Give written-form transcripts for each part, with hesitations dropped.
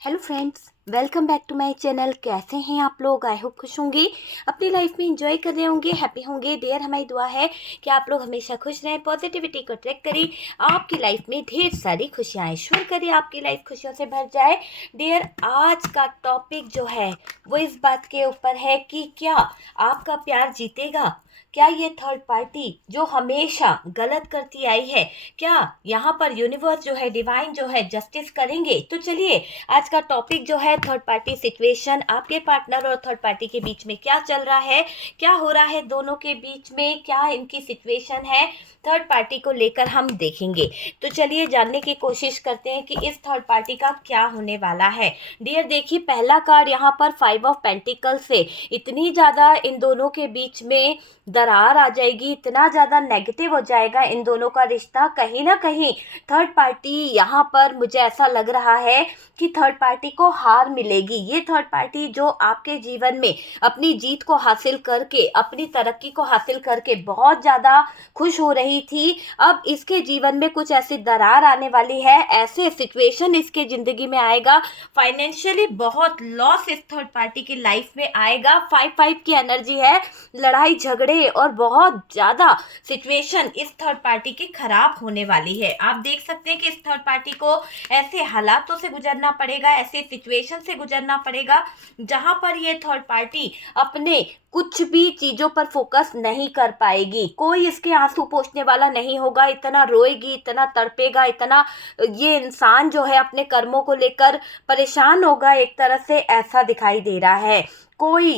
Hello friends, welcome back to my channel. कैसे हैं आप लोग? आई होप खुश होंगे, अपनी लाइफ में एंजॉय कर रहे होंगे, हैप्पी होंगे। डियर, हमारी दुआ है कि आप लोग हमेशा खुश रहें, पॉजिटिविटी को ट्रैक करें, आपकी लाइफ में ढेर सारी खुशियाँ आए, ईश्वर करे आपकी लाइफ खुशियों से भर जाए। डियर, आज का टॉपिक जो है वो इस बात के ऊपर है कि क्या आपका प्यार जीतेगा? क्या ये थर्ड पार्टी जो हमेशा गलत करती आई है, क्या यहाँ पर यूनिवर्स जो है, डिवाइन जो है, जस्टिस करेंगे? तो चलिए, आज का टॉपिक जो है थर्ड पार्टी सिचुएशन, आपके पार्टनर और थर्ड पार्टी के बीच में क्या चल रहा है, क्या हो रहा है दोनों के बीच में, क्या इनकी सिचुएशन है, थर्ड पार्टी को लेकर हम देखेंगे। तो चलिए जानने की कोशिश करते हैं कि इस थर्ड पार्टी का क्या होने वाला है। डियर देखिए, पहला कार्ड यहाँ पर 5 ऑफ पेंटिकल से इतनी ज़्यादा इन दोनों के बीच में दरार आ जाएगी, इतना ज़्यादा नेगेटिव हो जाएगा इन दोनों का रिश्ता। कहीं ना कहीं थर्ड पार्टी यहाँ पर, मुझे ऐसा लग रहा है कि थर्ड पार्टी को हार मिलेगी। ये थर्ड पार्टी जो आपके जीवन में अपनी जीत को हासिल करके, अपनी तरक्की को हासिल करके बहुत ज़्यादा खुश हो रही थी, अब इसके जीवन में कुछ ऐसी दरार आने वाली है, ऐसे सिचुएशन इसके ज़िंदगी में आएगा, फाइनेंशियली बहुत लॉस इस थर्ड पार्टी की लाइफ में आएगा। 5-5 की एनर्जी है, लड़ाई झगड़े और बहुत ज़्यादा सिचुएशन इस थर्ड पार्टी की खराब होने वाली है। आप देख सकते हैं कि इस थर्ड पार्टी को ऐसे हालातों से गुजरना पड़ेगा, ऐसे सिचुएशन से गुजरना पड़ेगा जहां पर ये थर्ड पार्टी अपने कुछ भी चीजों पर फोकस नहीं कर पाएगी। कोई इसके आंसू पोंछने वाला नहीं होगा, इतना रोएगी, इतना तड़पेगा, इतना ये इंसान जो है अपने कर्मों को लेकर परेशान होगा, एक तरह से ऐसा दिखाई दे रहा है। कोई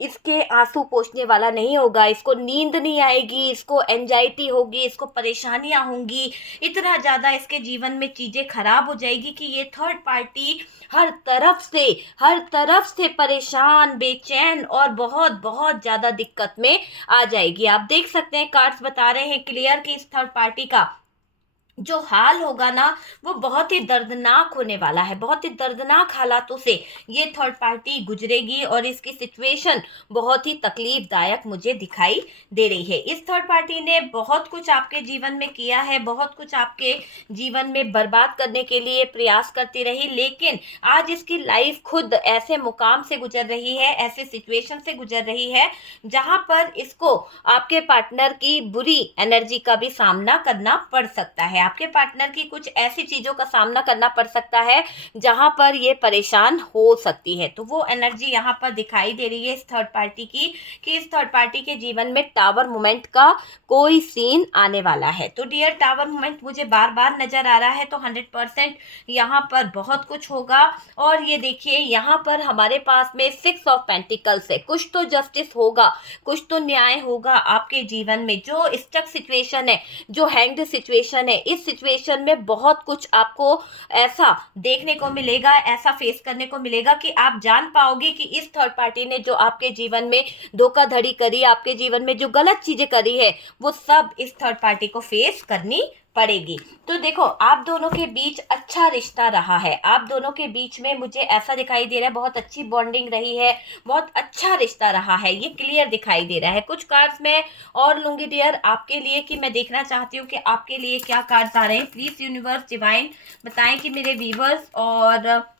इसके आंसू पोंछने वाला नहीं होगा, इसको नींद नहीं आएगी, इसको एंजाइटी होगी, इसको परेशानियां होंगी, इतना ज़्यादा इसके जीवन में चीज़ें खराब हो जाएगी कि ये थर्ड पार्टी हर तरफ से परेशान, बेचैन और बहुत बहुत ज़्यादा दिक्कत में आ जाएगी। आप देख सकते हैं, कार्ड्स बता रहे हैं क्लियर कि इस थर्ड पार्टी का जो हाल होगा ना, वो बहुत ही दर्दनाक होने वाला है। बहुत ही दर्दनाक हालातों से ये थर्ड पार्टी गुजरेगी और इसकी सिचुएशन बहुत ही तकलीफदायक मुझे दिखाई दे रही है। इस थर्ड पार्टी ने बहुत कुछ आपके जीवन में किया है, बहुत कुछ आपके जीवन में बर्बाद करने के लिए प्रयास करती रही, लेकिन आज इसकी लाइफ खुद ऐसे मुकाम से गुजर रही है, ऐसे सिचुएशन से गुजर रही है जहां पर इसको आपके पार्टनर की बुरी एनर्जी का भी सामना करना पड़ सकता है। आपके पार्टनर की कुछ ऐसी चीजों का सामना करना पड़ सकता है जहां पर ये परेशान हो सकती है। तो वो एनर्जी यहाँ पर दिखाई दे रही है इस थर्ड पार्टी की, कि इस थर्ड पार्टी के जीवन में टावर मोमेंट का कोई सीन आने वाला है। तो डियर, टावर मोमेंट मुझे बार बार नजर आ रहा है, तो 100% यहाँ पर बहुत कुछ होगा। और ये देखिए, यहाँ पर हमारे पास में 6 ऑफ पेंटिकल्स है, कुछ तो जस्टिस होगा, कुछ तो न्याय होगा आपके जीवन में। जो स्टक सिचुएशन है, जो हैंग्ड सिचुएशन है, इस सिचुएशन में बहुत कुछ आपको ऐसा देखने को मिलेगा, ऐसा फेस करने को मिलेगा कि आप जान पाओगे कि इस थर्ड पार्टी ने जो आपके जीवन में धोखाधड़ी करी, आपके जीवन में जो गलत चीजें करी है, वो सब इस थर्ड पार्टी को फेस करनी पड़ेगी। तो देखो, आप दोनों के बीच अच्छा रिश्ता रहा है, आप दोनों के बीच में मुझे ऐसा दिखाई दे रहा है बहुत अच्छी बॉन्डिंग रही है, बहुत अच्छा रिश्ता रहा है, ये क्लियर दिखाई दे रहा है। कुछ कार्ड्स मैं और लूंगी डियर आपके लिए, कि मैं देखना चाहती हूँ कि आपके लिए क्या कार्ड्स आ रहे हैं। प्लीज यूनिवर्स डिवाइन बताएं कि मेरे व्यूवर्स और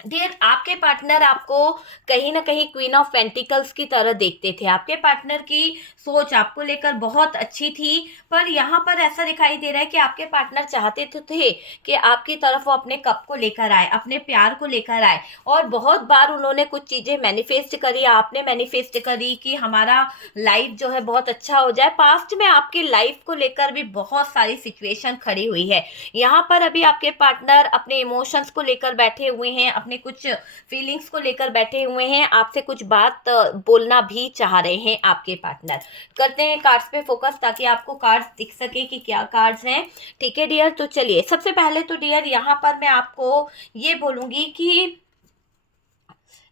डियर, आपके पार्टनर आपको कहीं ना कहीं क्वीन ऑफ पेंटिकल्स की तरह देखते थे। आपके पार्टनर की सोच आपको लेकर बहुत अच्छी थी, पर यहाँ पर ऐसा दिखाई दे रहा है कि आपके पार्टनर चाहते थे कि आपकी तरफ वो अपने कप को लेकर आए, अपने प्यार को लेकर आए, और बहुत बार उन्होंने कुछ चीज़ें मैनिफेस्ट करी, आपने मैनिफेस्ट करी कि हमारा लाइफ जो है बहुत अच्छा हो जाए। पास्ट में आपकी लाइफ को लेकर भी बहुत सारी सिचुएशन खड़ी हुई है। यहाँ पर अभी आपके पार्टनर अपने इमोशंस को लेकर बैठे हुए हैं, अपने कुछ फीलिंग्स को लेकर बैठे हुए हैं, आपसे कुछ बात बोलना भी चाह रहे हैं आपके पार्टनर। करते हैं कार्ड्स पे फोकस, ताकि आपको कार्ड्स दिख सके कि क्या कार्ड्स हैं। ठीक है डियर, तो चलिए सबसे पहले तो डियर यहाँ पर मैं आपको ये बोलूँगी कि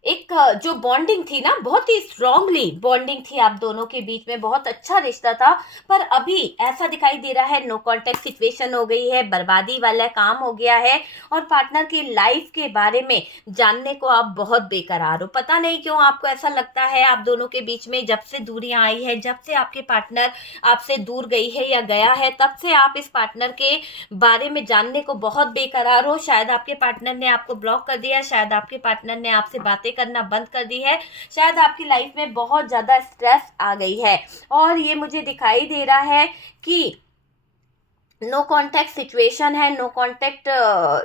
एक जो बॉन्डिंग थी ना, बहुत ही स्ट्रांगली बॉन्डिंग थी आप दोनों के बीच में, बहुत अच्छा रिश्ता था। पर अभी ऐसा दिखाई दे रहा है नो कांटेक्ट सिचुएशन हो गई है, बर्बादी वाला काम हो गया है, और पार्टनर की लाइफ के बारे में जानने को आप बहुत बेकरार हो। पता नहीं क्यों आपको ऐसा लगता है, आप दोनों के बीच में जब से दूरियां आई है, जब से आपके पार्टनर आपसे दूर गई है या गया है, तब से आप इस पार्टनर के बारे में जानने को बहुत बेकरार हो। शायद आपके पार्टनर ने आपको ब्लॉक कर दिया है, शायद आपके पार्टनर ने आपसे बातें करना बंद कर दी है, शायद आपकी लाइफ में बहुत ज़्यादा स्ट्रेस आ गई है। और ये मुझे दिखाई दे रहा है कि नो कांटेक्ट सिचुएशन है, नो कांटेक्ट,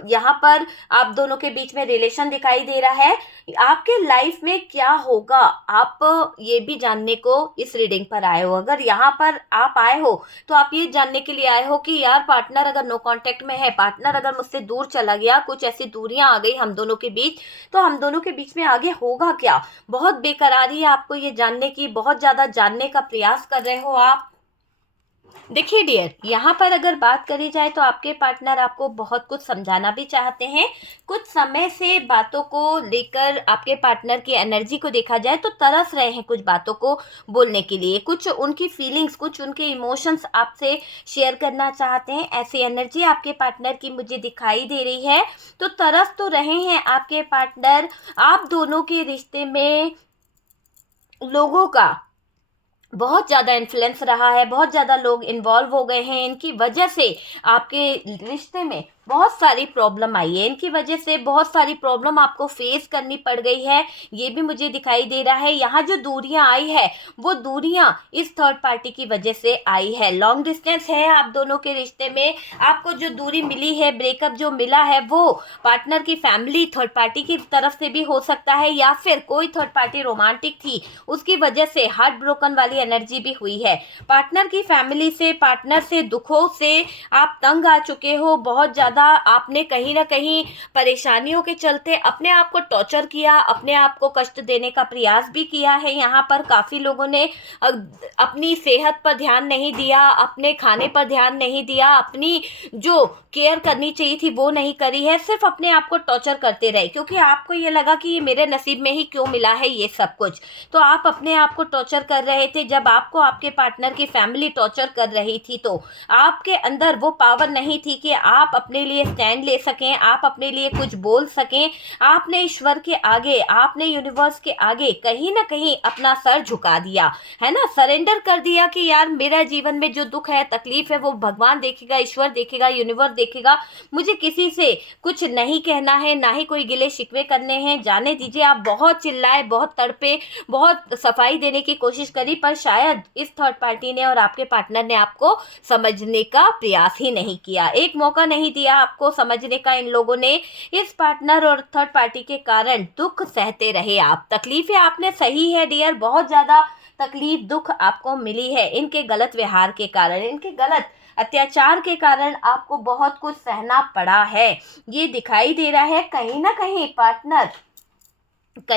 यहाँ पर आप दोनों के बीच में रिलेशन दिखाई दे रहा है। आपके लाइफ में क्या होगा, आप ये भी जानने को इस रीडिंग पर आए हो। अगर यहाँ पर आप आए हो तो आप ये जानने के लिए आए हो कि यार पार्टनर अगर नो कांटेक्ट में है, पार्टनर अगर मुझसे दूर चला गया, कुछ ऐसी दूरियां आ गई हम दोनों के बीच, तो हम दोनों के बीच में आगे होगा क्या। बहुत बेकरारी है आपको ये जानने की, बहुत ज़्यादा जानने का प्रयास कर रहे हो आप। देखिए डियर, यहाँ पर अगर बात करी जाए तो आपके पार्टनर आपको बहुत कुछ समझाना भी चाहते हैं। कुछ समय से बातों को लेकर आपके पार्टनर की एनर्जी को देखा जाए तो तरस रहे हैं कुछ बातों को बोलने के लिए, कुछ उनकी फीलिंग्स, कुछ उनके इमोशंस आपसे शेयर करना चाहते हैं। ऐसी एनर्जी आपके पार्टनर की मुझे दिखाई दे रही है। तो तरस तो रहे हैं आपके पार्टनर। आप दोनों के रिश्ते में लोगों का बहुत ज़्यादा इन्फ्लुएंस रहा है, बहुत ज़्यादा लोग इन्वॉल्व हो गए हैं, इनकी वजह से आपके रिश्ते में बहुत सारी प्रॉब्लम आई है, इनकी वजह से बहुत सारी प्रॉब्लम आपको फेस करनी पड़ गई है, ये भी मुझे दिखाई दे रहा है। यहाँ जो दूरियां आई है वो दूरियां इस थर्ड पार्टी की वजह से आई है। लॉन्ग डिस्टेंस है आप दोनों के रिश्ते में। आपको जो दूरी मिली है, ब्रेकअप जो मिला है, वो पार्टनर की फैमिली थर्ड पार्टी की तरफ से भी हो सकता है, या फिर कोई थर्ड पार्टी रोमांटिक थी उसकी वजह से हार्ट ब्रोकन वाली एनर्जी भी हुई है। पार्टनर की फैमिली से, पार्टनर से, दुखों से आप तंग आ चुके हो। बहुत ज़्यादा आपने कहीं ना कहीं परेशानियों के चलते अपने आप को टॉर्चर किया, अपने आप को कष्ट देने का प्रयास भी किया है। यहाँ पर काफ़ी लोगों ने अपनी सेहत पर ध्यान नहीं दिया, अपने खाने पर ध्यान नहीं दिया, अपनी जो केयर करनी चाहिए थी वो नहीं करी है, सिर्फ अपने आप को टॉर्चर करते रहे, क्योंकि आपको ये लगा कि ये मेरे नसीब में ही क्यों मिला है ये सब कुछ। तो आप अपने आप को टॉर्चर कर रहे थे। जब आपको आपके पार्टनर की फैमिली टॉर्चर कर रही थी तो आपके अंदर वो पावर नहीं थी कि आप अपने लिए स्टैंड ले सकें, आप अपने लिए कुछ बोल सकें। आपने ईश्वर के आगे, आपने यूनिवर्स के आगे कहीं ना कहीं अपना सर झुका दिया, है ना, सरेंडर कर दिया कि यार मेरा जीवन में जो दुख है, तकलीफ है, वो भगवान देखेगा, ईश्वर देखेगा, यूनिवर्स देखेगा। मुझे किसी से कुछ नहीं कहना है, ना ही कोई गिले शिकवे करने हैं। जाने दीजिए। आप बहुत चिल्लाए, बहुत तड़पे, बहुत सफाई देने की कोशिश करी, पर शायद इस थर्ड पार्टी ने और आपके पार्टनर ने आपको समझने का प्रयास ही नहीं किया, एक मौका नहीं दिया आपको समझने का। इन लोगों ने इस पार्टनर और थर्ड पार्टी के कारण दुख सहते रहे आप। तकलीफें आपने सही है डियर, बहुत ज़्यादा तकलीफ, दुख आपको मिली है इनके गलत व्यवहार के कारण, इनके गलत अत्याचार के कारण आपको बहुत कुछ सहना पड़ा है। ये दिखाई दे रहा है कहीं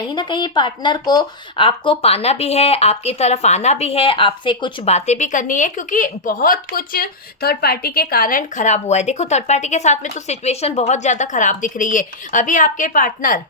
ना कहीं पार्टनर को आपको पाना भी है, आपकी तरफ आना भी है, आपसे कुछ बातें भी करनी है, क्योंकि बहुत कुछ थर्ड पार्टी के कारण खराब हुआ है। देखो थर्ड पार्टी के साथ में तो सिचुएशन बहुत ज़्यादा खराब दिख रही है। अभी आपके पार्टनर,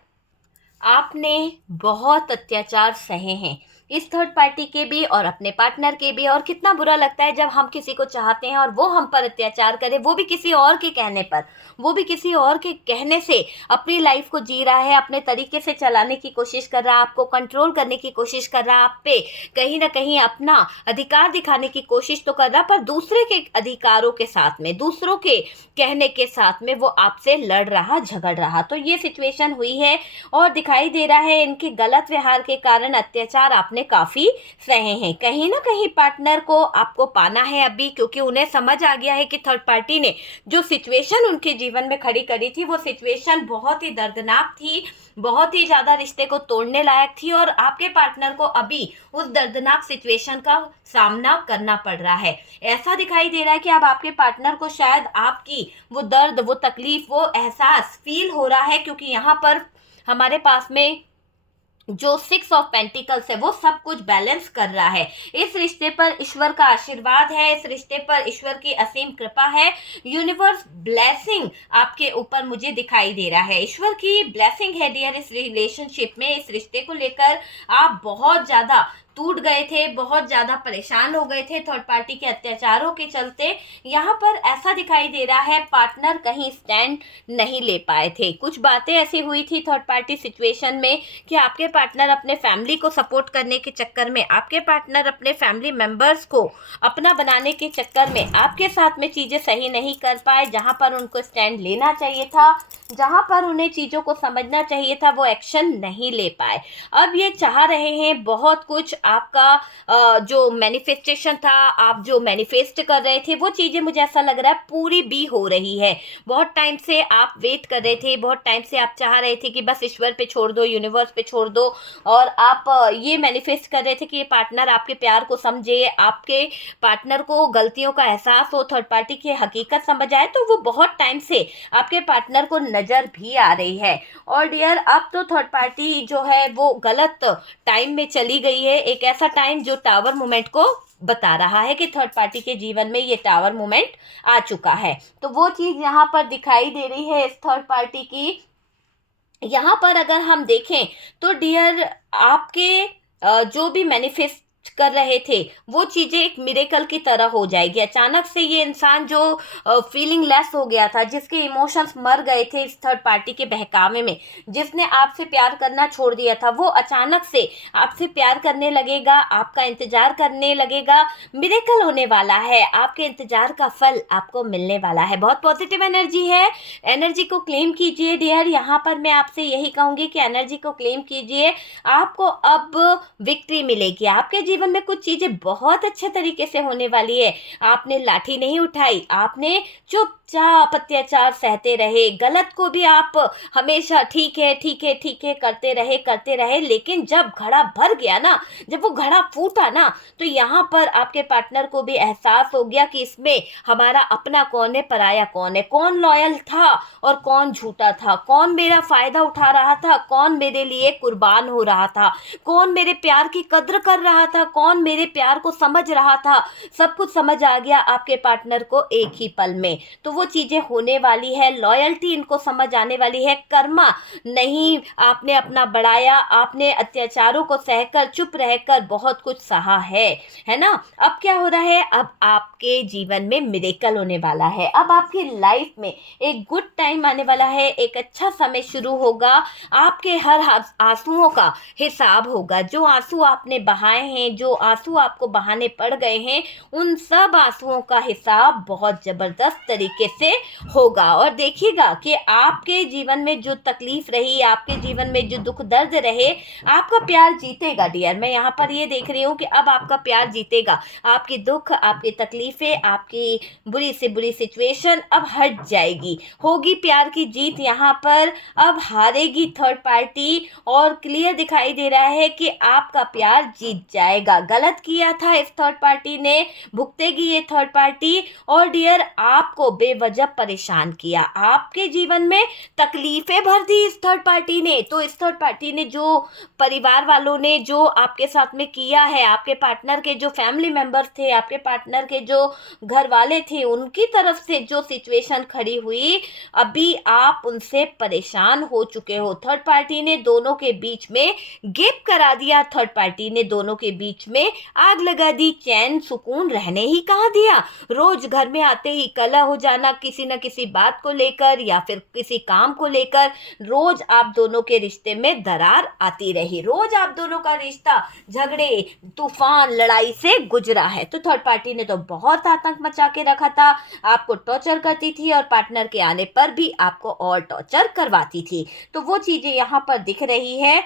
आपने बहुत अत्याचार सहे हैं, इस थर्ड पार्टी के भी और अपने पार्टनर के भी। और कितना बुरा लगता है जब हम किसी को चाहते हैं और वो हम पर अत्याचार करे, वो भी किसी और के कहने पर, वो भी किसी और के कहने से अपनी लाइफ को जी रहा है, अपने तरीके से चलाने की कोशिश कर रहा है, आपको कंट्रोल करने की कोशिश कर रहा है, आप पे कहीं ना कहीं अपना अधिकार दिखाने की कोशिश तो कर रहा, पर दूसरे के अधिकारों के साथ में, दूसरों के कहने के साथ में वो आपसे लड़ रहा, झगड़ रहा। तो ये सिचुएशन हुई है और दिखाई दे रहा है इनके गलत व्यवहार के कारण अत्याचार आपने काफी सहे हैं। कहीं ना कहीं पार्टनर को आपको पाना है अभी, क्योंकि उन्हें समझ आ गया है कि थर्ड पार्टी ने जो सिचुएशन उनके जीवन में खड़ी करी थी वो सिचुएशन बहुत ही दर्दनाक थी, बहुत ही ज्यादा रिश्ते को तोड़ने लायक थी, और आपके पार्टनर को अभी उस दर्दनाक सिचुएशन का सामना करना पड़ रहा है। ऐसा दिखाई दे रहा है कि अब आपके पार्टनर को शायद आपकी वो दर्द, वो तकलीफ, वो एहसास फील हो रहा है, क्योंकि यहाँ पर हमारे पास में जो 6 ऑफ पेंटिकल्स है वो सब कुछ बैलेंस कर रहा है। इस रिश्ते पर ईश्वर का आशीर्वाद है, इस रिश्ते पर ईश्वर की असीम कृपा है। यूनिवर्स ब्लेसिंग आपके ऊपर मुझे दिखाई दे रहा है, ईश्वर की ब्लेसिंग है डियर इस रिलेशनशिप में, इस रिश्ते को लेकर आप बहुत ज्यादा टूट गए थे, बहुत ज्यादा परेशान हो गए थे थर्ड पार्टी के अत्याचारों के चलते। यहाँ पर ऐसा दिखाई दे रहा है पार्टनर कहीं स्टैंड नहीं ले पाए थे, कुछ बातें ऐसी हुई थी थर्ड पार्टी सिचुएशन में कि आपके पार्टनर अपने फैमिली को सपोर्ट करने के चक्कर में, आपके पार्टनर अपने फैमिली मेंबर्स को अपना बनाने के चक्कर में आपके साथ में चीज़ें सही नहीं कर पाए। जहां पर उनको स्टैंड लेना चाहिए था, जहां पर उन्हें चीज़ों को समझना चाहिए था, वो एक्शन नहीं ले पाए। अब ये चाह रहे हैं बहुत कुछ, आपका जो मैनिफेस्टेशन था, आप जो मैनिफेस्ट कर रहे थे वो चीज़ें मुझे ऐसा लग रहा है पूरी भी हो रही है। बहुत टाइम से आप वेट कर रहे थे, बहुत टाइम से आप चाह रहे थे कि बस ईश्वर पे छोड़ दो, यूनिवर्स पे छोड़ दो, और आप ये मैनिफेस्ट कर रहे थे कि ये पार्टनर आपके प्यार को समझे, आपके पार्टनर को गलतियों का एहसास हो, थर्ड पार्टी की हकीकत समझ आए। तो वो बहुत टाइम से आपके पार्टनर को नज़र भी आ रही है। और डियर अब तो थर्ड पार्टी जो है वो गलत टाइम में चली गई है, एक ऐसा टाइम जो टावर मोमेंट को बता रहा है कि थर्ड पार्टी के जीवन में ये टावर मोमेंट आ चुका है। तो वो चीज़ यहाँ पर दिखाई दे रही है इस थर्ड पार्टी की। यहाँ पर अगर हम देखें तो डियर आपके जो भी मैनिफेस्ट कर रहे थे वो चीजें एक मिरेकल की तरह हो जाएगी। अचानक से ये इंसान जो फीलिंग लेस हो गया था, जिसके इमोशंस मर गए थे इस थर्ड पार्टी के बहकावे में, जिसने आपसे प्यार करना छोड़ दिया था, वो अचानक से आपसे प्यार करने लगेगा, आपका इंतजार करने लगेगा। मिरेकल होने वाला है, आपके इंतजार का फल आपको मिलने वाला है। बहुत पॉजिटिव एनर्जी है, एनर्जी को क्लेम कीजिए डियर। यहाँ पर मैं आपसे यही कहूंगी कि एनर्जी को क्लेम कीजिए, आपको अब विक्ट्री मिलेगी। आपके जीवन में कुछ चीजें बहुत अच्छे तरीके से होने वाली है। आपने लाठी नहीं उठाई, आपने चुपचाप अत्याचार सहते रहे, गलत को भी आप हमेशा ठीक है ठीक है ठीक है करते रहे, लेकिन जब घड़ा भर गया ना, जब वो घड़ा फूटा ना, तो यहाँ पर आपके पार्टनर को भी एहसास हो गया कि इसमें हमारा अपना कौन है, पराया कौन है, कौन लॉयल था और कौन झूठा था, कौन मेरा फायदा उठा रहा था, कौन मेरे लिए कुर्बान हो रहा था, कौन मेरे प्यार की कद्र कर रहा था, कौन मेरे प्यार को समझ रहा था। सब कुछ समझ आ गया आपके पार्टनर को एक ही पल में। तो वो चीजें होने वाली है, लॉयल्टी इनको समझ आने वाली है। कर्मा नहीं आपने अपना बढ़ाया, आपने अत्याचारों को सहकर चुप रहकर बहुत कुछ सहा है ना। अब क्या हो रहा है, अब आपके जीवन में मिरेकल होने वाला है, अब आपकी लाइफ में एक गुड टाइम आने वाला है, एक अच्छा समय शुरू होगा। आपके हर आंसुओं का हिसाब होगा, जो आंसू आपने बहाए हैं, जो आंसू आपको बहाने पड़ गए हैं, उन सब आंसुओं का हिसाब बहुत जबरदस्त तरीके से होगा। और देखिएगा कि आपके जीवन में जो तकलीफ रही, आपके जीवन में जो दुख दर्द रहे, आपका प्यार जीतेगा डियर। मैं यहाँ पर ये देख रही हूँ कि अब आपका प्यार जीतेगा, आपकी दुख, आपकी तकलीफें, आपकी बुरी से बुरी सिचुएशन अब हट जाएगी, होगी प्यार की जीत यहाँ पर। अब हारेगी थर्ड पार्टी, और क्लियर दिखाई दे रहा है कि आपका प्यार जीत जाएगा। गलत किया था इस थर्ड पार्टी ने, भुगतेगी ये थर्ड पार्टी। और डियर आपको बेवजह परेशान किया, आपके जीवन में तकलीफें भर दी इस थर्ड पार्टी ने। तो इस थर्ड पार्टी ने, जो परिवार वालों ने जो आपके साथ में किया है, आपके पार्टनर के जो फैमिली मेंबर्स थे, आपके पार्टनर के जो घर वाले थे, उनकी तरफ से जो सिचुएशन खड़ी हुई, अभी आप उनसे परेशान हो चुके हो। थर्ड पार्टी ने दोनों के बीच में गैप करा दिया, थर्ड पार्टी ने दोनों के बीच में आग लगा दी, चैन सुकून रहने ही कहाँ दिया। रोज घर में आते ही कलह हो जाना, किसी न किसी बात को लेकर या फिर किसी काम को लेकर, रोज आप दोनों के रिश्ते में दरार आती रही, रोज आप दोनों का रिश्ता झगड़े, तूफान, लड़ाई से गुजरा है। तो थर्ड पार्टी ने तो बहुत आतंक मचा के रखा था, आपको टॉर्चर करती थी और पार्टनर के आने पर भी आपको और टॉर्चर करवाती थी। तो वो चीजें यहाँ पर दिख रही है।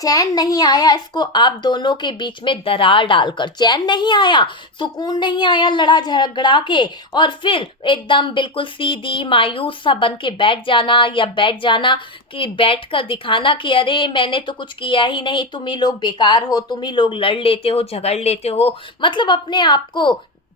चैन नहीं आया इसको आप दोनों के बीच में दरार डालकर, चैन नहीं आया, सुकून नहीं आया लड़ा झगड़ा के, और फिर एकदम बिल्कुल सीधी मायूस सा बन के बैठ जाना, या बैठ जाना कि बैठ कर दिखाना कि अरे मैंने तो कुछ किया ही नहीं, तुम ही लोग बेकार हो, तुम ही लोग लड़ लेते हो, झगड़ लेते हो। मतलब अपने आप को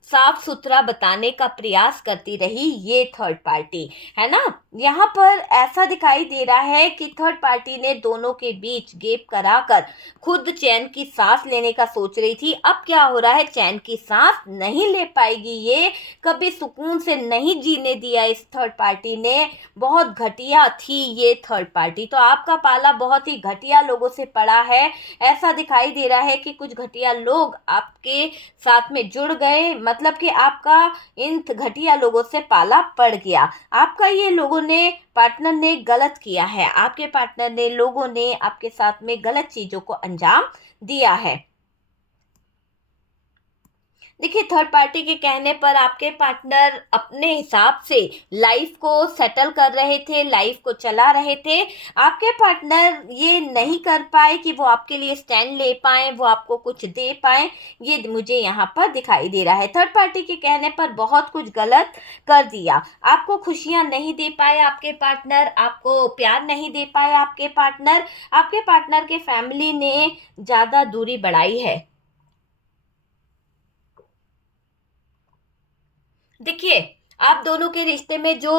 साफ सुथरा बताने का प्रयास करती रही ये थर्ड पार्टी, है ना। यहाँ पर ऐसा दिखाई दे रहा है कि थर्ड पार्टी ने दोनों के बीच गैप कराकर खुद चैन की सांस लेने का सोच रही थी। अब क्या हो रहा है, चैन की सांस नहीं ले पाएगी ये, कभी सुकून से नहीं जीने दिया इस थर्ड पार्टी ने। बहुत घटिया थी ये थर्ड पार्टी। तो आपका पाला बहुत ही घटिया लोगों से पड़ा है। ऐसा दिखाई दे रहा है कि कुछ घटिया लोग आपके साथ में जुड़ गए, मतलब कि आपका इन घटिया लोगों से पाला पड़ गया। आपका ये लोगों ने पार्टनर ने गलत किया है, आपके पार्टनर ने लोगों ने आपके साथ में गलत चीजों को अंजाम दिया है। देखिए, थर्ड पार्टी के कहने पर आपके पार्टनर अपने हिसाब से लाइफ को सेटल कर रहे थे, लाइफ को चला रहे थे। आपके पार्टनर ये नहीं कर पाए कि वो आपके लिए स्टैंड ले पाए, वो आपको कुछ दे पाए, ये मुझे यहाँ पर दिखाई दे रहा है। थर्ड पार्टी के कहने पर बहुत कुछ गलत कर दिया, आपको खुशियाँ नहीं दे पाए आपके पार्टनर, आपको प्यार नहीं दे पाए आपके पार्टनर के फैमिली ने ज़्यादा दूरी बढ़ाई है। देखिए, आप दोनों के रिश्ते में जो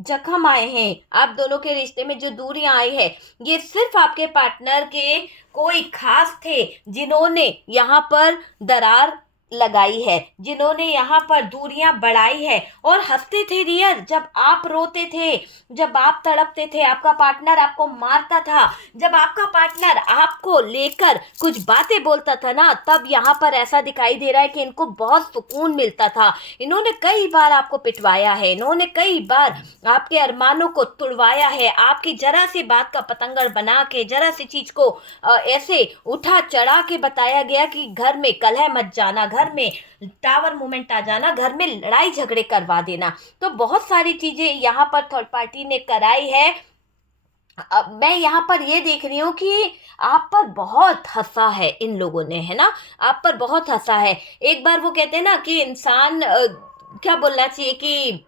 जख्म आए हैं, आप दोनों के रिश्ते में जो दूरियां आई है, ये सिर्फ आपके पार्टनर के कोई खास थे जिन्होंने यहाँ पर दरार लगाई है, जिन्होंने यहाँ पर दूरियां बढ़ाई है। और हंसते थे डियर, जब आप रोते थे, जब आप तड़पते थे, आपका पार्टनर आपको मारता था, जब आपका पार्टनर आपको लेकर कुछ बातें बोलता था ना, तब यहाँ पर ऐसा दिखाई दे रहा है कि इनको बहुत सुकून मिलता था। इन्होंने कई बार आपको पिटवाया है, इन्होंने कई बार आपके अरमानों को तुड़वाया है, आपकी जरा सी बात का पतंगड़ बना के, जरा सी चीज को ऐसे उठा चढ़ा के बताया गया कि घर में कलह मच जाना, घर में टावर मूवमेंट आ जाना, घर में लड़ाई झगड़े करवा देना। तो बहुत सारी चीजें यहाँ पर थर्ड पार्टी ने कराई है। अब मैं यहाँ पर ये देख रही हूँ कि आप पर बहुत हंसा है इन लोगों ने, है ना, आप पर बहुत हंसा है। एक बार वो कहते हैं ना कि इंसान क्या बोलना चाहिए कि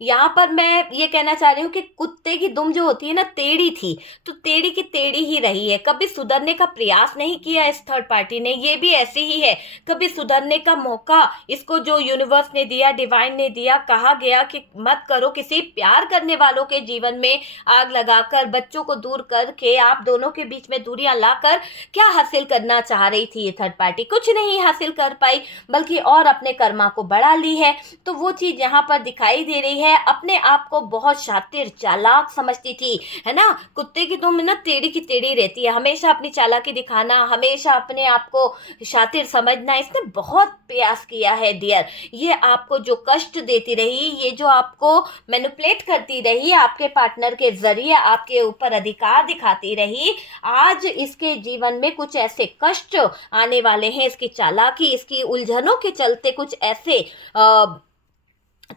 यहाँ पर मैं ये कहना चाह रही हूँ कि कुत्ते की दुम जो होती है ना, टेढ़ी थी, तो टेढ़ी की टेढ़ी ही रही है, कभी सुधरने का प्रयास नहीं किया इस थर्ड पार्टी ने। ये भी ऐसी ही है, कभी सुधरने का मौका इसको जो यूनिवर्स ने दिया, डिवाइन ने दिया, कहा गया कि मत करो किसी प्यार करने वालों के जीवन में आग लगाकर, बच्चों को दूर करके, आप दोनों के बीच में दूरियां लाकर क्या हासिल करना चाह रही थी ये थर्ड पार्टी? कुछ नहीं हासिल कर पाई, बल्कि और अपने कर्मा को बढ़ा ली है। तो वो चीज यहाँ पर दिखाई दे रही है। अपने आप को बहुत शातिर चालाक समझती थी, है ना, कुत्ते की दुम ना टेढ़ी की टेढ़ी रहती है, हमेशा अपनी चालाकी दिखाना, हमेशा अपने आप को शातिर समझना, इसने बहुत प्रयास किया है डियर। ये आपको जो कष्ट देती रही, ये जो आपको मैनिपुलेट करती रही, आपके पार्टनर के जरिए आपके ऊपर अधिकार दिखाती रही, आज इसके जीवन में कुछ ऐसे कष्ट आने वाले हैं। इसकी चालाकी, इसकी उलझनों के चलते कुछ ऐसे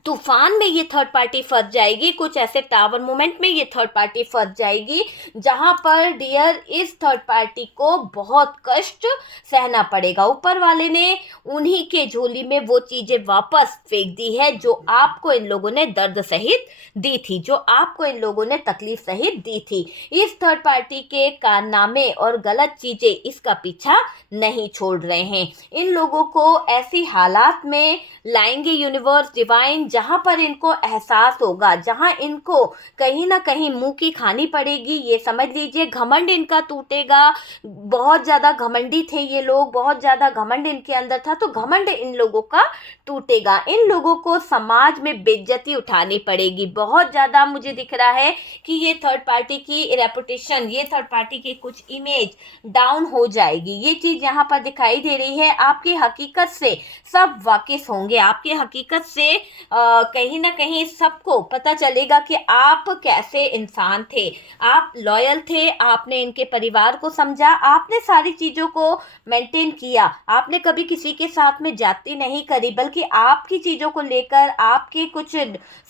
तूफान में ये थर्ड पार्टी फंस जाएगी, कुछ ऐसे टावर मूवमेंट में ये थर्ड पार्टी फंस जाएगी, जहां पर डियर इस थर्ड पार्टी को बहुत कष्ट सहना पड़ेगा। ऊपर वाले ने उन्हीं के झोली में वो चीजें वापस फेंक दी है जो आपको इन लोगों ने दर्द सहित दी थी, जो आपको इन लोगों ने तकलीफ सहित दी थी। इस थर्ड पार्टी के कारनामे और गलत चीजें इसका पीछा नहीं छोड़ रहे हैं। इन लोगों को ऐसी हालात में लाएंगे यूनिवर्स, डिवाइन, जहां पर इनको एहसास होगा, जहां इनको कहीं ना कहीं मुंह की खानी पड़ेगी। ये समझ लीजिए, घमंड इनका टूटेगा। बहुत ज्यादा घमंडी थे ये लोग, बहुत ज्यादा घमंड इनके अंदर था, तो घमंड इन लोगों का टूटेगा। इन लोगों को समाज में बेइज्जती उठानी पड़ेगी। बहुत ज्यादा मुझे दिख रहा है कि ये थर्ड पार्टी की रेपुटेशन, ये थर्ड पार्टी की कुछ इमेज डाउन हो जाएगी। ये चीज यहाँ पर दिखाई दे रही है। आपकी हकीकत से सब वाकिफ होंगे, आपकी हकीकत से कहीं ना कहीं सबको पता चलेगा कि आप कैसे इंसान थे। आप लॉयल थे, आपने इनके परिवार को समझा, आपने सारी चीज़ों को मेंटेन किया, आपने कभी किसी के साथ में जाती नहीं करी, बल्कि आपकी चीज़ों को लेकर, आपके कुछ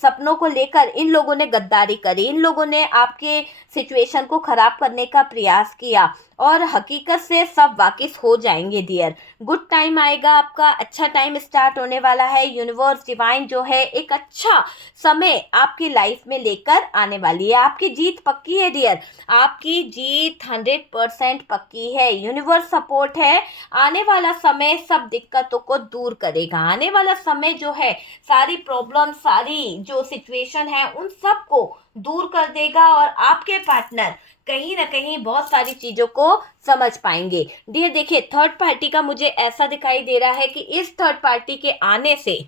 सपनों को लेकर इन लोगों ने गद्दारी करी, इन लोगों ने आपके सिचुएशन को खराब करने का प्रयास किया। और हकीकत से सब वाकिफ हो जाएंगे डियर। गुड टाइम आएगा आपका, अच्छा टाइम स्टार्ट होने वाला है। यूनिवर्स डिवाइन जो है एक अच्छा समय आपकी लाइफ में लेकर आने वाली है। आपकी जीत पक्की है डियर, आपकी जीत 100% पक्की है। यूनिवर्स सपोर्ट है। आने वाला समय सब दिक्कतों को दूर करेगा। आने वाला समय जो है सारी प्रॉब्लम, सारी जो सिचुएशन है उन सब को दूर कर देगा और आपके पार्टनर कहीं ना कहीं बहुत सारी चीजों को समझ पाएंगे। डियर देखिए, थर्ड पार्टी का मुझे ऐसा दिखाई दे रहा है कि इस थर्ड पार्टी के आने से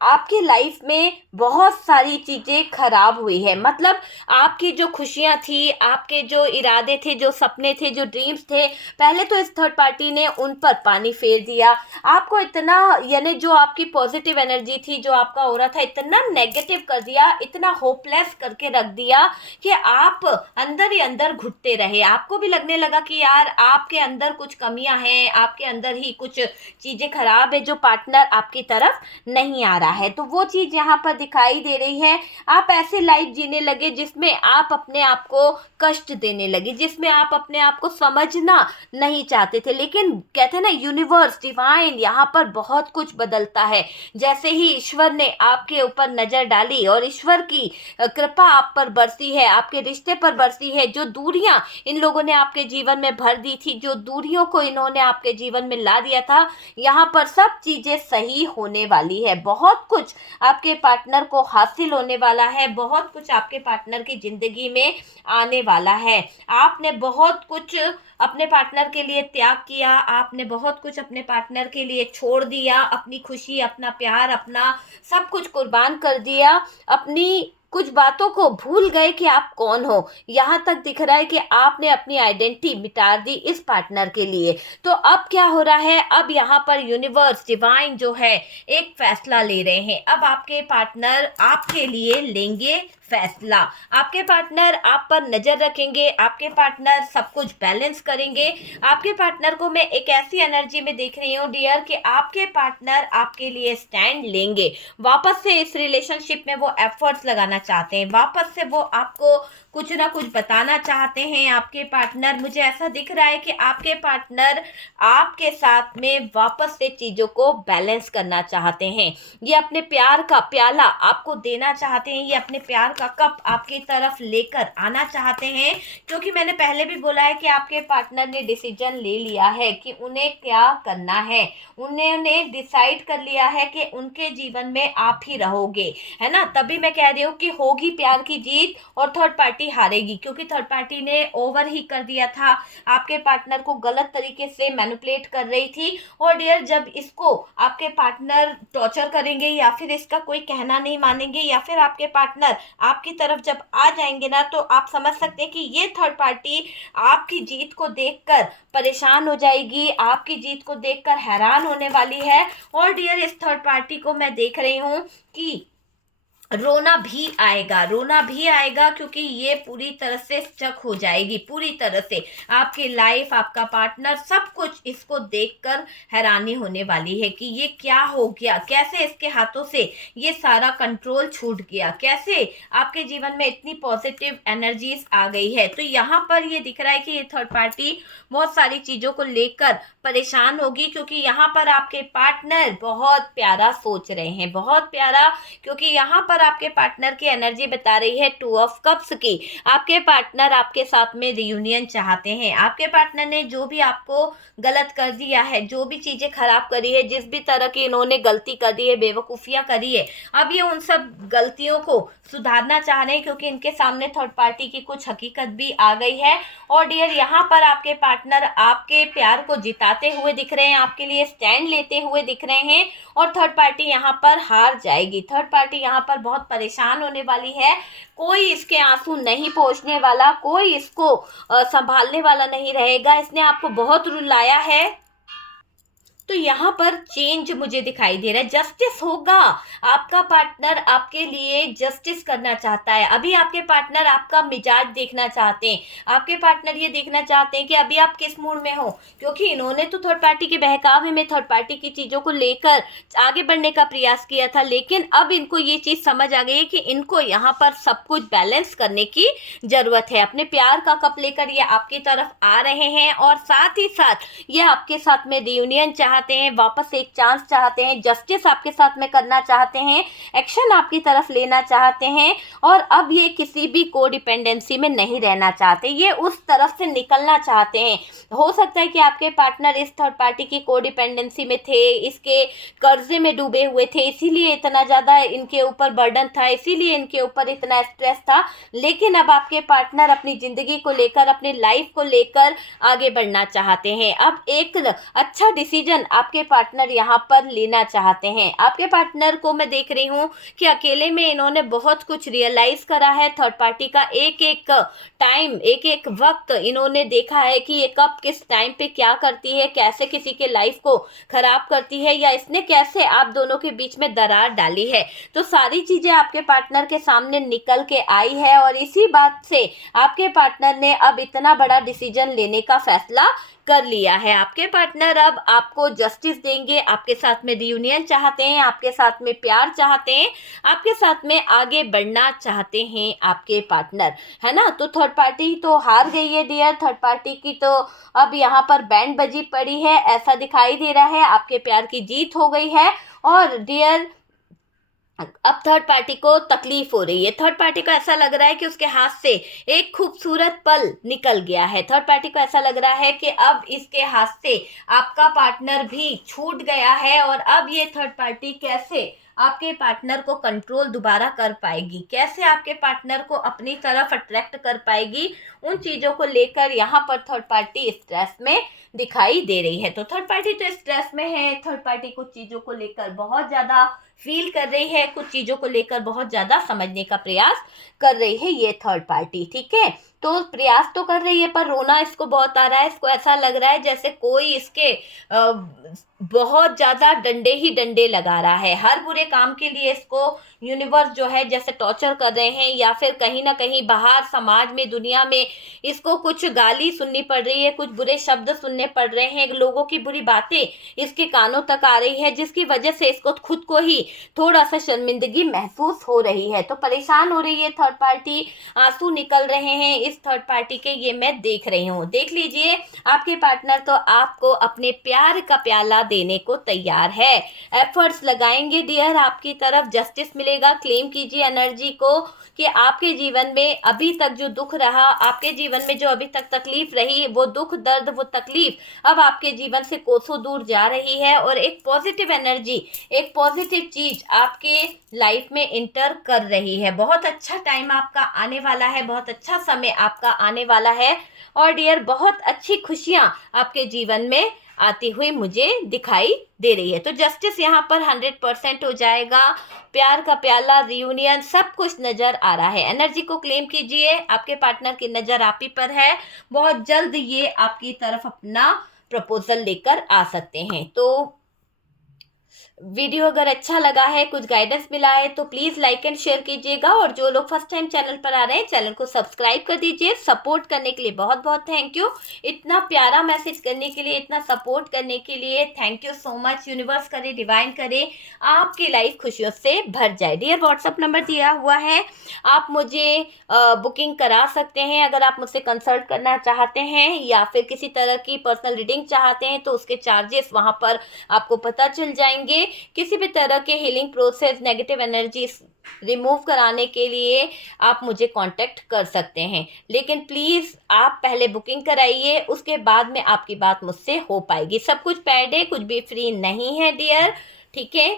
आपकी लाइफ में बहुत सारी चीजें खराब हुई है। मतलब आपकी जो खुशियां थी, आपके जो इरादे थे, जो सपने थे, जो ड्रीम्स थे, पहले तो इस थर्ड पार्टी ने उन पर पानी फेर दिया। आपको इतना, यानी जो आपकी पॉजिटिव एनर्जी थी, जो आपका ऑरा था, इतना नेगेटिव कर दिया, इतना होपलेस करके रख दिया कि आप अंदर ही अंदर घुटते रहे। आपको भी लगने लगा कि यार आपके अंदर कुछ कमियां हैं, आपके अंदर ही कुछ चीजें खराब है, जो पार्टनर आपकी तरफ नहीं आ रहा है। तो वो चीज यहाँ पर दिखाई दे रही है। आप ऐसे लाइफ जीने लगे जिसमें आप अपने आप को कष्ट देने लगे, जिसमें आप अपने आप को समझना नहीं चाहते थे। लेकिन कहते हैं ना, यूनिवर्स डिवाइन यहाँ पर बहुत कुछ बदलता है। जैसे ही ईश्वर ने आपके ऊपर नजर डाली और ईश्वर की कृपा आप पर बरसी है, आपके रिश्ते पर बरसी है, जो दूरियां इन लोगों ने आपके जीवन में भर दी थी, जो दूरियों को इन्होंने आपके जीवन में ला दिया था, यहाँ पर सब चीजें सही होने वाली है। बहुत कुछ आपके पार्टनर को हासिल होने वाला है, बहुत कुछ आपके पार्टनर की जिंदगी में आने वाला है। आपने बहुत कुछ अपने पार्टनर के लिए त्याग किया, आपने बहुत कुछ अपने पार्टनर के लिए छोड़ दिया, अपनी खुशी, अपना प्यार, अपना सब कुछ कुर्बान कर दिया, अपनी कुछ बातों को भूल गए कि आप कौन हो। यहाँ तक दिख रहा है कि आपने अपनी आइडेंटिटी मिटा दी इस पार्टनर के लिए। तो अब क्या हो रहा है, अब यहाँ पर यूनिवर्स डिवाइन जो है एक फैसला ले रहे हैं। अब आपके पार्टनर आपके लिए लेंगे फैसला। आपके पार्टनर आप पर नजर रखेंगे, आपके पार्टनर सब कुछ बैलेंस करेंगे। आपके पार्टनर को मैं एक ऐसी एनर्जी में देख रही हूँ डियर कि आपके पार्टनर आपके लिए स्टैंड लेंगे। वापस से इस रिलेशनशिप में वो एफर्ट्स लगाना चाहते हैं, वापस से वो आपको कुछ ना कुछ बताना चाहते हैं। आपके पार्टनर, मुझे ऐसा दिख रहा है कि आपके पार्टनर आपके साथ में वापस से चीजों को बैलेंस करना चाहते हैं। ये अपने प्यार का प्याला आपको देना चाहते हैं, ये अपने प्यार का कप आपकी तरफ लेकर आना चाहते हैं। क्योंकि मैंने पहले भी बोला है कि आपके पार्टनर ने डिसीजन ले लिया है कि उन्हें क्या करना है। उन्होंने डिसाइड कर लिया है कि उनके जीवन में आप ही रहोगे, है ना। तभी मैं कह रही हूँ कि होगी प्यार की जीत और थर्ड पार्टी हारेगी, क्योंकि थर्ड पार्टी ने ओवर ही कर दिया था, आपके पार्टनर को गलत तरीके से मैनिपुलेट कर रही थी। और डियर, जब इसको आपके पार्टनर टॉर्चर करेंगे या फिर इसका कोई कहना नहीं मानेंगे या फिर आपके पार्टनर आपकी तरफ जब आ जाएंगे ना, तो आप समझ सकते हैं कि ये थर्ड पार्टी आपकी जीत को देखकर परेशान हो जाएगी, आपकी जीत को देखकर हैरान होने वाली है। और डियर, इस थर्ड पार्टी को मैं देख रही हूँ कि रोना भी आएगा, रोना भी आएगा, क्योंकि ये पूरी तरह से स्टक हो जाएगी। पूरी तरह से आपकी लाइफ, आपका पार्टनर, सब कुछ इसको देखकर हैरानी होने वाली है कि ये क्या हो गया, कैसे इसके हाथों से ये सारा कंट्रोल छूट गया, कैसे आपके जीवन में इतनी पॉजिटिव एनर्जीज आ गई है। तो यहाँ पर ये दिख रहा है कि ये थर्ड पार्टी बहुत सारी चीजों को लेकर परेशान होगी, क्योंकि यहाँ पर आपके पार्टनर बहुत प्यारा सोच रहे हैं, बहुत प्यारा। क्योंकि यहाँ पर आपके पार्टनर की एनर्जी बता रही है 2 ऑफ कप्स की। आपके पार्टनर आपके साथ में रियूनियन चाहते हैं। आपके पार्टनर ने जो भी आपको गलत कर दिया है, जो भी चीजें खराब करी है, जिस भी तरह की इन्होंने गलती करी है, बेवकूफियां करी है, अब ये उन सब गलतियों को सुधारना चाह रहे हैं, क्योंकि इनके सामने थर्ड पार्टी की कुछ हकीकत भी आ गई है। और डियर, यहाँ पर आपके पार्टनर आपके प्यार को जिताते हुए दिख रहे हैं, आपके लिए स्टैंड लेते हुए दिख रहे हैं। और थर्ड पार्टी यहाँ पर हार जाएगी, थर्ड पार्टी यहाँ पर बहुत परेशान होने वाली है। कोई इसके आंसू नहीं पोंछने वाला, कोई इसको संभालने वाला नहीं रहेगा। इसने आपको बहुत रुलाया है, तो यहाँ पर चेंज मुझे दिखाई दे रहा है, जस्टिस होगा। आपका पार्टनर आपके लिए जस्टिस करना चाहता है। अभी आपके पार्टनर आपका मिजाज देखना चाहते हैं, आपके पार्टनर ये देखना चाहते हैं कि अभी आप किस मूड में हो, क्योंकि इन्होंने तो थर्ड पार्टी के बहकावे में थर्ड पार्टी की चीज़ों को लेकर आगे बढ़ने का प्रयास किया था, लेकिन अब इनको ये चीज़ समझ आ गई है कि इनको यहाँ पर सब कुछ बैलेंस करने की ज़रूरत है। अपने प्यार का कप लेकर ये आपकी तरफ आ रहे हैं और साथ ही साथ ये आपके साथ में रियूनियन चाहते हैं, वापस एक चांस चाहते हैं, जस्टिस आपके साथ में करना चाहते हैं, एक्शन आपकी तरफ लेना चाहते हैं और अब ये किसी भी कोडिपेंडेंसी में नहीं रहना चाहते, ये उस तरफ से निकलना चाहते हैं। हो सकता है कि आपके पार्टनर इस थर्ड पार्टी की कोडिपेंडेंसी में थे, इसके कर्जे में डूबे हुए थे, इसीलिए इतना ज़्यादा इनके ऊपर बर्डन था, इसीलिए इनके ऊपर इतना स्ट्रेस था, लेकिन अब आपके पार्टनर अपनी ज़िंदगी को लेकर, अपनी लाइफ को लेकर आगे बढ़ना चाहते हैं। अब एक अच्छा डिसीजन आपके पार्टनर यहाँ पर लेना चाहते हैं। आपके पार्टनर को मैं देख रही हूँ कि अकेले में इन्होंने बहुत कुछ रियलाइज करा है, थर्ड पार्टी का एक एक टाइम, एक एक वक्त इन्होंने देखा है कि ये कब किस टाइम पे क्या करती है, कैसे किसी के लाइफ को खराब करती है, या इसने कैसे आप दोनों के बीच में दरार डाली है। तो सारी चीजें आपके पार्टनर के सामने निकल के आई है और इसी बात से आपके पार्टनर ने अब इतना बड़ा डिसीजन लेने का फैसला कर लिया है। आपके पार्टनर अब आपको जस्टिस देंगे, आपके साथ में रियूनियन चाहते हैं, आपके साथ में प्यार चाहते हैं, आपके साथ में आगे बढ़ना चाहते हैं आपके पार्टनर, है ना। तो थर्ड पार्टी तो हार गई है डियर, थर्ड पार्टी की तो अब यहाँ पर बैंड बजी पड़ी है, ऐसा दिखाई दे रहा है। आपके प्यार की जीत हो गई है और डियर अब थर्ड पार्टी को तकलीफ हो रही है। थर्ड पार्टी को ऐसा लग रहा है कि उसके हाथ से एक खूबसूरत पल निकल गया है। थर्ड पार्टी को ऐसा लग रहा है कि अब इसके हाथ से आपका पार्टनर भी छूट गया है और अब ये थर्ड पार्टी कैसे आपके पार्टनर को कंट्रोल दोबारा कर पाएगी, कैसे आपके पार्टनर को अपनी तरफ अट्रैक्ट कर पाएगी, उन चीज़ों को लेकर यहाँ पर थर्ड पार्टी स्ट्रेस में दिखाई दे रही है। तो थर्ड पार्टी तो स्ट्रेस में है, थर्ड पार्टी कुछ चीज़ों को लेकर बहुत ज़्यादा फील कर रही है, कुछ चीज़ों को लेकर बहुत ज़्यादा समझने का प्रयास कर रही है ये थर्ड पार्टी, ठीक है। तो प्रयास तो कर रही है पर रोना इसको बहुत आ रहा है। इसको ऐसा लग रहा है जैसे कोई इसके बहुत ज़्यादा डंडे ही डंडे लगा रहा है। हर बुरे काम के लिए इसको यूनिवर्स जो है जैसे टॉर्चर कर रहे हैं, या फिर कहीं ना कहीं बाहर समाज में, दुनिया में इसको कुछ गाली सुननी पड़ रही है, कुछ बुरे शब्द सुनने पड़ रहे हैं, लोगों की बुरी बातें इसके कानों तक आ रही है, जिसकी वजह से इसको खुद को ही थोड़ा सा शर्मिंदगी महसूस हो रही है। तो परेशान हो रही है थर्ड पार्टी, आंसू निकल रहे हैं इस थर्ड पार्टी के, ये मैं देख रही हूँ। देख लीजिए, आपके पार्टनर तो आपको अपने प्यार का प्याला देने को तैयार है, एफर्ट्स लगाएंगे डियर आपकी तरफ, जस्टिस मिलेगा। क्लेम कीजिए एनर्जी को कि आपके जीवन में अभी तक जो दुख रहा, आपके जीवन में जो अभी तक तकलीफ रही, वो दुख, दर्द, वो तकलीफ अब आपके जीवन से कोसों दूर जा रही है और एक पॉजिटिव एनर्जी, एक पॉजिटिव चीज आपके लाइफ में इंटर कर रही है। बहुत अच्छा टाइम आपका आने वाला है, बहुत अच्छा समय आपका आने वाला है और डियर बहुत अच्छी खुशियां आपके जीवन में आती हुई मुझे दिखाई दे रही है। तो जस्टिस यहाँ पर 100% हो जाएगा, प्यार का प्याला, रियूनियन, सब कुछ नज़र आ रहा है। एनर्जी को क्लेम कीजिए, आपके पार्टनर की नज़र आप ही पर है, बहुत जल्द ये आपकी तरफ अपना प्रपोजल लेकर आ सकते हैं। तो वीडियो अगर अच्छा लगा है, कुछ गाइडेंस मिला है तो प्लीज़ लाइक एंड शेयर कीजिएगा और जो लोग फर्स्ट टाइम चैनल पर आ रहे हैं चैनल को सब्सक्राइब कर दीजिए। सपोर्ट करने के लिए बहुत बहुत थैंक यू, इतना प्यारा मैसेज करने के लिए, इतना सपोर्ट करने के लिए thank you so much. Universe करे, डिवाइन करे, आपकी लाइफ खुशियों से भर जाए। डियर व्हाट्सअप नंबर दिया हुआ है, आप मुझे बुकिंग करा सकते हैं अगर आप मुझसे कंसल्ट करना चाहते हैं या फिर किसी तरह की पर्सनल रीडिंग चाहते हैं तो उसके चार्जेस वहाँ पर आपको पता चल जाएंगे। किसी भी तरह के healing process, negative energy remove कराने के लिए आप मुझे कांटेक्ट कर सकते हैं, लेकिन प्लीज़ आप पहले बुकिंग कराइए, उसके बाद में आपकी बात मुझसे हो पाएगी। सब कुछ पेड है, कुछ भी फ्री नहीं है डियर, ठीक है।